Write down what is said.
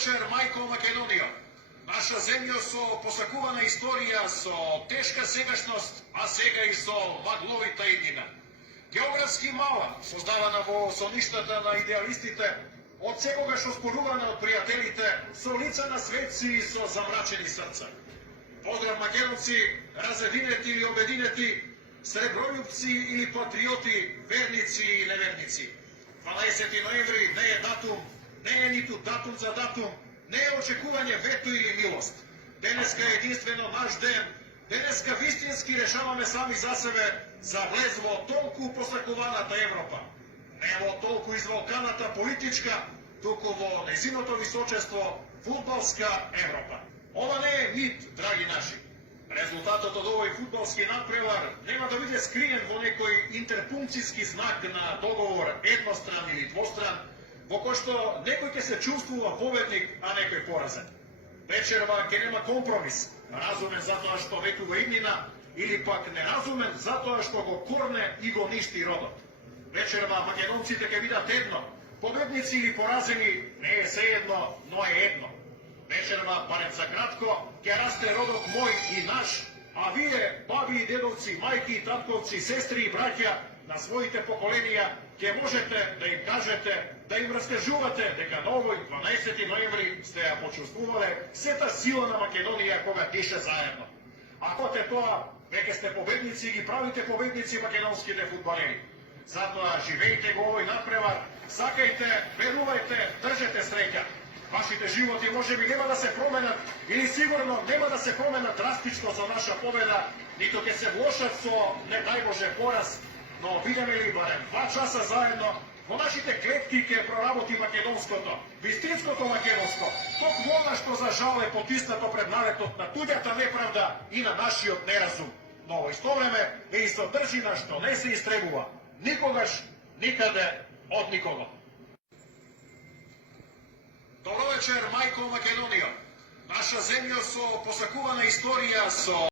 večer, majko Makedonijo. Naša zemlja so posakuvana istorija, so teška segašnost, a sega i so maglovita idnina. Geografski mala, создавана во сонништата на идеалистите, од секогаш оспорувана од пријателите, со лица на светци и со замрачени срца. Поздрав македонци, разединети или обединети, среброљупци или патриоти, верници и неверници. 12 ноември не е датум, не е ниту датум за датум, не е очекување вето или милост. Денеска е единствено наш ден. Денеска вистински решаваме сами за себе за влез во толку посакуваната Европа. Не во толку изволканата политичка, туку во незиното височество фудбалска Европа. Ова не е мит, драги наши. Резултатот од овој фудбалски надпревар нема да биде скриен во некој интерпункцијски знак на договор едностран или двостран, во кој што некој ќе се чувствува победник, а некој поразен. Вечерва ќе нема компромис, разумен затоа што ветува иднина, или пак неразумен затоа што го корне и го ништи родот. Вечерва македонците ќе бидат едно, победници или поразени не е sejedno, но е едно. Вечерва, барем за кратко, ќе расте родот мој и наш, а вие, баби и дедовци, мајки и татковци, сестри и браќа, на своите поколенија, ќе можете да им кажете, да им раскажувате дека на овој 12 ноември сте ја почувствувале сета сила на Македонија кога дише заедно. Ако те тоа, веќе сте победници и ги правите победници македонските фудбалери. Затоа живејте го овој надпревар, сакајте, верувајте, држете среќа. Вашите животи можеби нема да се променат или сигурно нема да се променат драстично за наша победа, нито ќе се влошат со, не дај Боже, пораз, но бидеме ли барем 2 часа заедно, во нашите клетки ќе проработи македонското, вистинското македонско, токму она што за жал е потиснато пред наветот на туѓата неправда и на нашиот неразум, но во исто време е и содржина што не се истребува, никогаш, никаде, од никого. Добро вечер, мајко Македонијо. Наша земја со посакувана историја, со